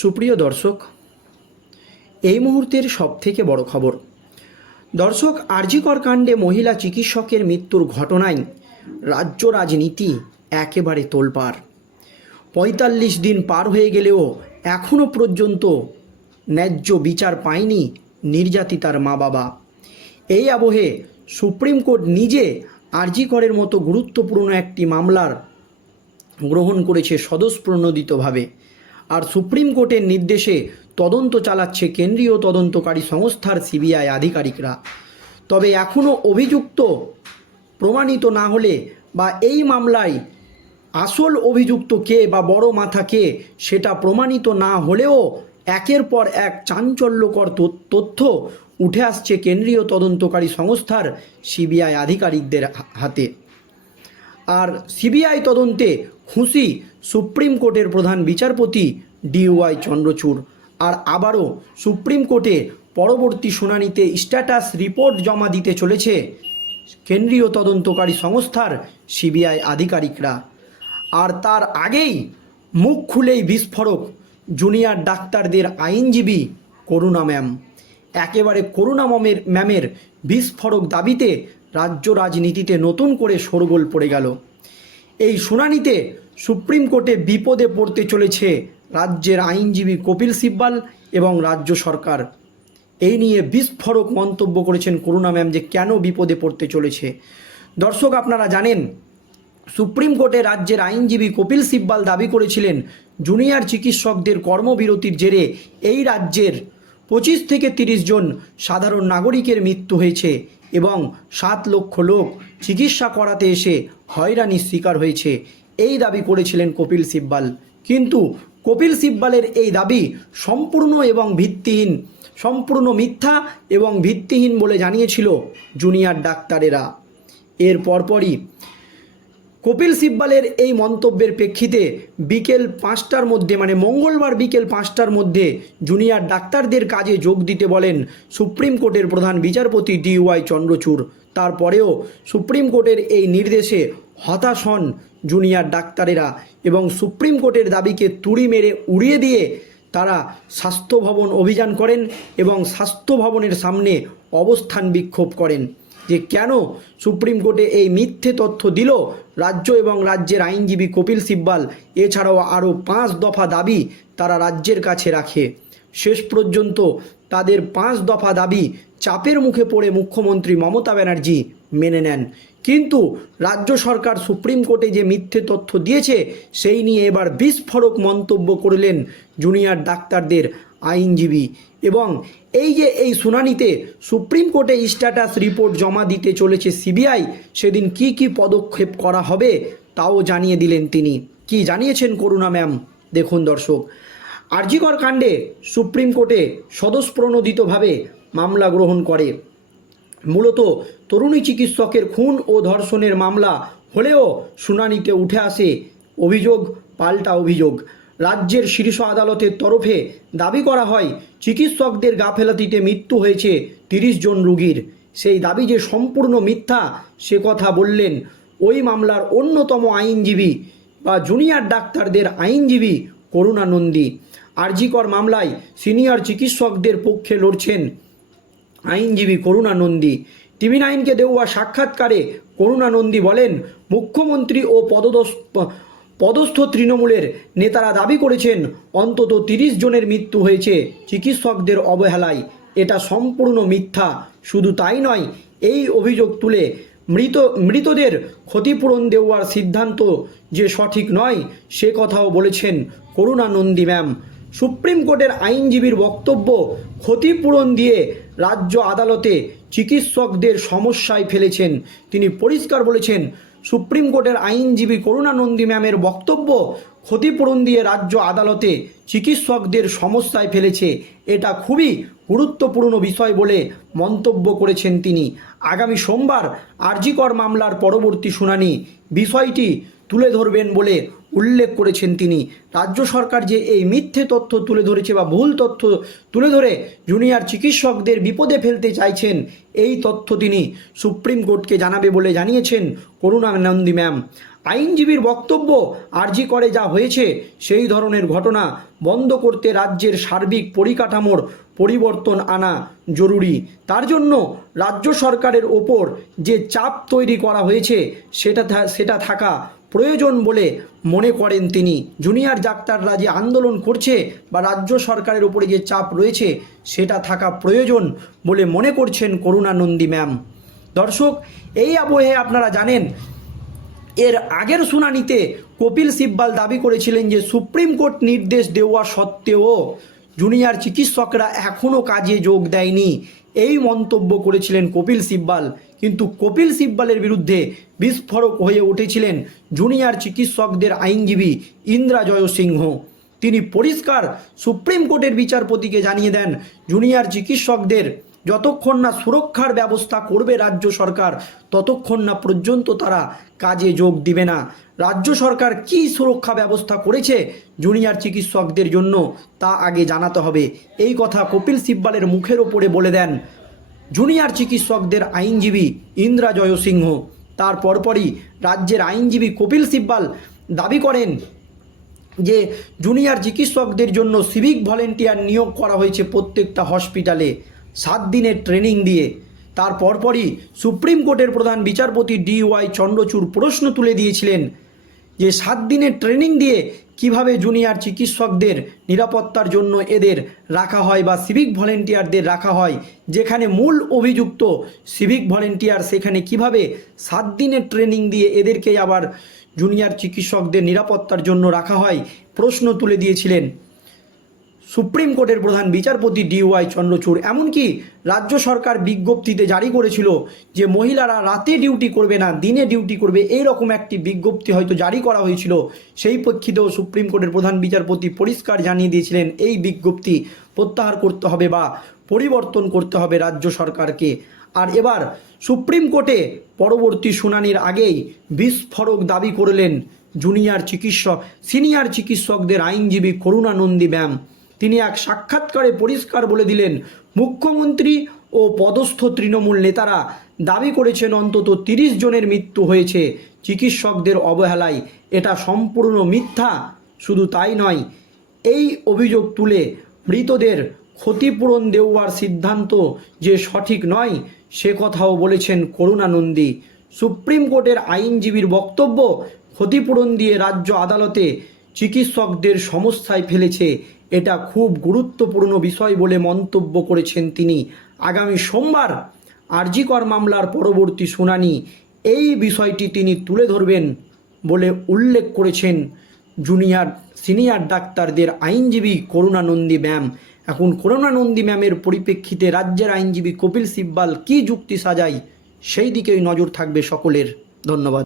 সুপ্রিয় দর্শক, এই মুহূর্তের সবথেকে বড় খবর। দর্শক, আরজিকর কাণ্ডে মহিলা চিকিৎসকের মৃত্যুর ঘটনায় রাজ্য রাজনীতি একেবারে তোলপাড়। পঁয়তাল্লিশ দিন পার হয়ে গেলেও এখনও পর্যন্ত ন্যায্য বিচার পায়নি নির্যাতিতার মা বাবা এই আবহে সুপ্রিম কোর্ট নিজে আরজিকরের মতো গুরুত্বপূর্ণ একটি মামলার গ্রহণ করেছে স্বতঃপ্রণোদিতভাবে আর সুপ্রিম কোর্টের নির্দেশে তদন্ত চালাচ্ছে কেন্দ্রীয় তদন্তকারী সংস্থার সিবিআই আধিকারিকরা। তবে এখনও অভিযুক্ত প্রমাণিত না হলে বা এই মামলায় আসল অভিযুক্ত কে বা বড় মাথা কে সেটা প্রমাণিত না হলেও একের পর এক চাঞ্চল্যকর তথ্য- উঠে আসছে কেন্দ্রীয় তদন্তকারী সংস্থার সিবিআই আধিকারিকদের হাতে। আর সিবিআই তদন্তে খুশি সুপ্রিম কোর্টের প্রধান বিচারপতি ডিওয়াই চন্দ্রচূড়। আর আবারও সুপ্রিম কোর্টে পরবর্তী শুনানিতে স্ট্যাটাস রিপোর্ট জমা দিতে চলেছে কেন্দ্রীয় তদন্তকারী সংস্থার সিবিআই আধিকারিকরা। আর তার আগেই মুখ খুলেই বিস্ফোরক জুনিয়র ডাক্তারদের আইনজীবী করুণা ম্যাম। একেবারে করুণা ম্যামের ম্যামের বিস্ফোরক দাবিতে রাজ্য রাজনীতিতে নতুন করে শোরগোল পড়ে গেল। এই শুনানিতে সুপ্রিম কোর্টে বিপদে পড়তে চলেছে রাজ্যের আইনজীবী কপিল সিব্বাল এবং রাজ্য সরকার। এই নিয়ে বিস্ফোরক মন্তব্য করেছেন করুণা ম্যাম যে কেন বিপদে পড়তে চলেছে। দর্শক, আপনারা জানেন, সুপ্রিম কোর্টে রাজ্যের আইনজীবী কপিল সিব্বাল দাবি করেছিলেন, জুনিয়র চিকিৎসকদের কর্মবিরতির জেরে এই রাজ্যের পঁচিশ থেকে তিরিশ জন সাধারণ নাগরিকের মৃত্যু হয়েছে এবং সাত লক্ষ লোক চিকিৎসা করাতে এসে হয়রানির শিকার হয়েছে। এই দাবি করেছিলেন কপিল সিব্বাল। কিন্তু কপিল সিব্বালের এই দাবি সম্পূর্ণ এবং ভিত্তিহীন, সম্পূর্ণ মিথ্যা এবং ভিত্তিহীন বলে জানিয়েছিল জুনিয়র ডাক্তারেরা। এর পরপরই কপিল সিব্বালের এই মন্তব্যের প্রেক্ষিতে বিকেল পাঁচটার মধ্যে মানে মঙ্গলবার বিকেল পাঁচটার মধ্যে জুনিয়র ডাক্তারদের কাজে যোগ দিতে বলেন সুপ্রিম কোর্টের প্রধান বিচারপতি ডি ওয়াই চন্দ্রচূড়। তারপরেও সুপ্রিম কোর্টের এই নির্দেশে হতাশ হন জুনিয়র ডাক্তারেরা এবং সুপ্রিম কোর্টের দাবিকে তুড়ি মেরে উড়িয়ে দিয়ে তারা স্বাস্থ্য ভবন অভিযান করেন এবং স্বাস্থ্য ভবনের সামনে অবস্থান বিক্ষোভ করেন। যে কেন সুপ্রিম কোর্টে এই মিথ্যে তথ্য দিল রাজ্য এবং রাজ্যের আইনজীবী কপিল সিব্বাল? এছাড়াও আরও পাঁচ দফা দাবি তারা রাজ্যের কাছে রাখে। শেষ পর্যন্ত তাদের পাঁচ দফা দাবি চাপের মুখে পড়ে মুখ্যমন্ত্রী মমতা ব্যানার্জি মেনে নেন। কিন্তু রাজ্য সরকার সুপ্রিম কোর্টে যে মিথ্যে তথ্য দিয়েছে, সেই নিয়ে এবার বিস্ফোরক মন্তব্য করলেন জুনিয়র ডাক্তারদের আইনজীবী। এবং এই যে এই শুনানিতে সুপ্রিম কোর্টে স্ট্যাটাস রিপোর্ট জমা দিতে চলেছে সিবিআই, সেদিন কি কি পদক্ষেপ করা হবে তাও জানিয়ে দিলেন তিনি। কি জানিয়েছেন করুণা ম্যাম? দেখুন দর্শক, আরজিকর কাণ্ডে সুপ্রিম কোর্টে স্বতঃপ্রণোদিতভাবে মামলা গ্রহণ করে। মূলত তরুণী চিকিৎসকের খুন ও ধর্ষণের মামলা হলেও শুনানিতে উঠে আসে অভিযোগ, পাল্টা অভিযোগ। রাজ্যের শীর্ষ আদালতের তরফে দাবি করা হয়, চিকিৎসকদের গাফেলাতিতে মৃত্যু হয়েছে তিরিশ জন রুগীর। সেই দাবি যে সম্পূর্ণ মিথ্যা, সে কথা বললেন ওই মামলার অন্যতম আইনজীবী বা জুনিয়র ডাক্তারদের আইনজীবী করুণা নন্দী। আরজিকর মামলায় সিনিয়র চিকিৎসকদের পক্ষে লড়ছেন আইনজীবী করুণা নন্দী। টিভি নাইনকে দেওয়া সাক্ষাৎকারে করুণা নন্দী বলেন, মুখ্যমন্ত্রী ও পদদস- পদস্থ তৃণমূলের নেতারা দাবি করেছেন, অন্তত তিরিশ জনের মৃত্যু হয়েছে চিকিৎসকদের অবহেলায়। এটা সম্পূর্ণ মিথ্যা। শুধু তাই নয়, এই অভিযোগ তুলে মৃত, মৃতদের ক্ষতিপূরণ দেওয়ার সিদ্ধান্ত যে সঠিক নয়, সে কথাও বলেছেন করুণা নন্দী ম্যাম। সুপ্রিম কোর্টের আইনজীবীর বক্তব্য, ক্ষতিপূরণ দিয়ে রাজ্য আদালতে চিকিৎসকদের সমস্যায় ফেলেছেন। তিনি পরিষ্কার বলেছেন সুপ্রিম কোর্টের আইনজীবী করুণা নন্দী ম্যামের বক্তব্য ক্ষতিপূরণ দিয়ে রাজ্য আদালতে চিকিৎসকদের সমস্যায় ফেলেছে। এটা খুবই গুরুত্বপূর্ণ বিষয় বলে মন্তব্য করেছেন তিনি। আগামী সোমবার আরজিকর মামলার পরবর্তী শুনানি। বিষয়টি তুলে ধরবেন বলে উল্লেখ করেছেন তিনি। রাজ্য সরকার যে এই মিথ্যে তথ্য তুলে ধরেছে বা ভুল তথ্য তুলে ধরে জুনিয়র চিকিৎসকদের বিপদে ফেলতে চাইছেন, এই তথ্য তিনি সুপ্রিম কোর্টকে জানাবে বলে জানিয়েছেন করুণা নন্দী ম্যাম। আইনজীবীর বক্তব্য, আর্জি করে যা হয়েছে, সেই ধরনের ঘটনা বন্ধ করতে রাজ্যের সার্বিক পরিকাঠামোর পরিবর্তন আনা জরুরি। তার জন্য রাজ্য সরকারের ওপর যে চাপ তৈরি করা হয়েছে, সেটা সেটা থাকা প্রয়োজন বলে মনে করেন তিনি। জুনিয়র ডাক্তাররা যে আন্দোলন করছে বা রাজ্য সরকারের উপরে যে চাপ রয়েছে, সেটা থাকা প্রয়োজন বলে মনে করছেন করুণানন্দী ম্যাম। দর্শক, এই আবহে আপনারা জানেন, এর আগের শুনানিতে কপিল সিব্বাল দাবি করেছিলেন যে সুপ্রিম কোর্ট নির্দেশ দেওয়া সত্ত্বেও জুনিয়র চিকিৎসকরা এখনও কাজে যোগ দেয়নি। এই মন্তব্য করেছিলেন কপিল সিব্বাল। কিন্তু কপিল সিব্বালের বিরুদ্ধে বিস্ফোরক হয়ে উঠেছিলেন জুনিয়র চিকিৎসকদের আইনজীবী ইন্দ্রা জয়সিংহ তিনি পরিষ্কার সুপ্রিম কোর্টের বিচারপতিকে জানিয়ে দেন, জুনিয়র চিকিৎসকদের যতক্ষণ না সুরক্ষার ব্যবস্থা করবে রাজ্য সরকার, ততক্ষণ না পর্যন্ত তারা কাজে যোগ দিবে না। রাজ্য সরকার কি সুরক্ষা ব্যবস্থা করেছে জুনিয়র চিকিৎসকদের জন্য তা আগে জানাতে হবে। এই কথা কপিল সিব্বালের মুখের ওপরে বলে দেন। জুনিয়র চিকিৎসকদের আইনজীবী ইন্দ্রা জয়সিংহ। তার পরপরই রাজ্যের আইনজীবী কপিল সিব্বাল দাবি করেন যে, জুনিয়র চিকিৎসকদের জন্য সিভিক ভলেন্টিয়ার নিয়োগ করা হয়েছে প্রত্যেকটা হসপিটালে সাত দিনের ট্রেনিং দিয়ে। তার পরপরই সুপ্রিম কোর্টের প্রধান বিচারপতি ডি ওয়াই চন্দ্রচূড় প্রশ্ন তুলে দিয়েছিলেন যে, সাত দিনের ট্রেনিং দিয়ে কীভাবে জুনিয়র চিকিৎসকদের নিরাপত্তার জন্য এদের রাখা হয় বা সিভিক ভলেন্টিয়ারদের রাখা হয়, যেখানে মূল অভিযুক্ত সিভিক ভলেন্টিয়ার সেখানে কীভাবে সাত দিনের ট্রেনিং দিয়ে এদেরকে আবার জুনিয়র চিকিৎসকদের নিরাপত্তার জন্য রাখা হয়, প্রশ্ন তুলে দিয়েছিলেন সুপ্রিম কোর্টের প্রধান বিচারপতি ডিওয়াই চন্দ্রচূড়, এমনকি রাজ্য সরকার বিজ্ঞপ্তিতে জারি করেছিল যে মহিলারা রাতে ডিউটি করবে না, দিনে ডিউটি করবে এই রকম একটি বিজ্ঞপ্তি হয়তো জারি করা হয়েছিল। সেই প্রেক্ষিতেও সুপ্রিম কোর্টের প্রধান বিচারপতি পরিষ্কার জানিয়ে দিয়েছিলেন, এই বিজ্ঞপ্তি প্রত্যাহার করতে হবে বা পরিবর্তন করতে হবে রাজ্য সরকারকে। আর এবার সুপ্রিম কোর্টে পরবর্তী শুনানির আগেই বিস্ফোরক দাবি করলেন জুনিয়র চিকিৎসক, সিনিয়র চিকিৎসকদের আইনজীবী করুণানন্দী ম্যাম। তিনি এক সাক্ষাৎকারে পরিষ্কার বলে দিলেন, মুখ্যমন্ত্রী ও পদস্থ তৃণমূল নেতারা দাবি করেছেন অন্তত তিরিশ জনের মৃত্যু হয়েছে। চিকিৎসকদের অবহেলায় এটা সম্পূর্ণ মিথ্যা। শুধু তাই নয়, এই অভিযোগ তুলে মৃতদের ক্ষতিপূরণ দেওয়ার সিদ্ধান্ত যে সঠিক নয়, সে কথাও বলেছেন করুণানন্দী সুপ্রিম কোর্টের আইনজীবীর বক্তব্য, ক্ষতিপূরণ দিয়ে রাজ্য আদালতে চিকিৎসকদের সমস্যায় ফেলেছে এটা খুব গুরুত্বপূর্ণ বিষয় বলে মন্তব্য করেছেন তিনি। আগামী সোমবার আরজিকর মামলার পরবর্তী শুনানি এই বিষয়টি তিনি তুলে ধরবেন বলে উল্লেখ করেছেন জুনিয়র, সিনিয়র ডাক্তারদের আইনজীবী করুণানন্দী ম্যাম। এখন করুণানন্দী ম্যামের পরিপ্রেক্ষিতে রাজ্যের আইনজীবী কপিল সিব্বাল কী যুক্তি সাজায়, সেই দিকেই নজর থাকবে সকলের। ধন্যবাদ।